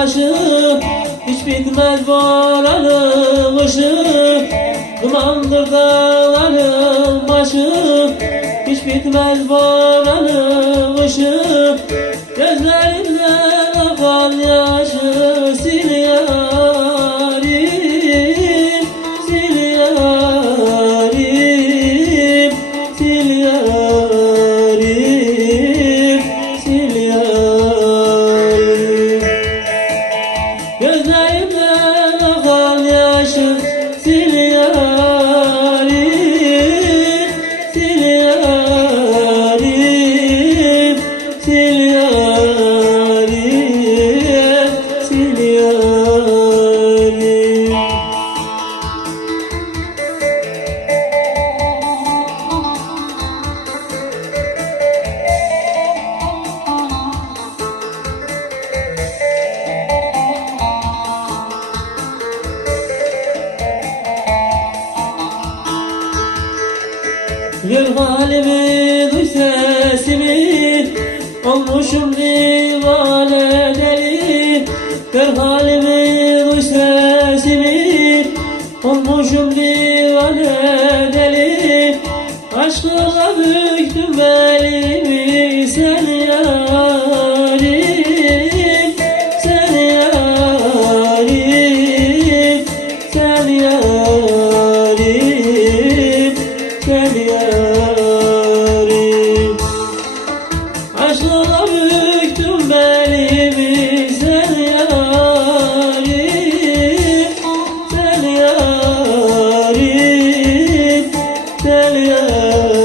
başı Hiç bitmez boranı kışı Dumandır dağların başı Hiç bitmez boranı kışı Gözlerimden akan yaşı Gözlerimden Gör halimi duy sesimi. Olmuşum divane deli. Gör halimi duy sesimi. Olmuşum divane deli. Aşkına büktüm belimi gel yana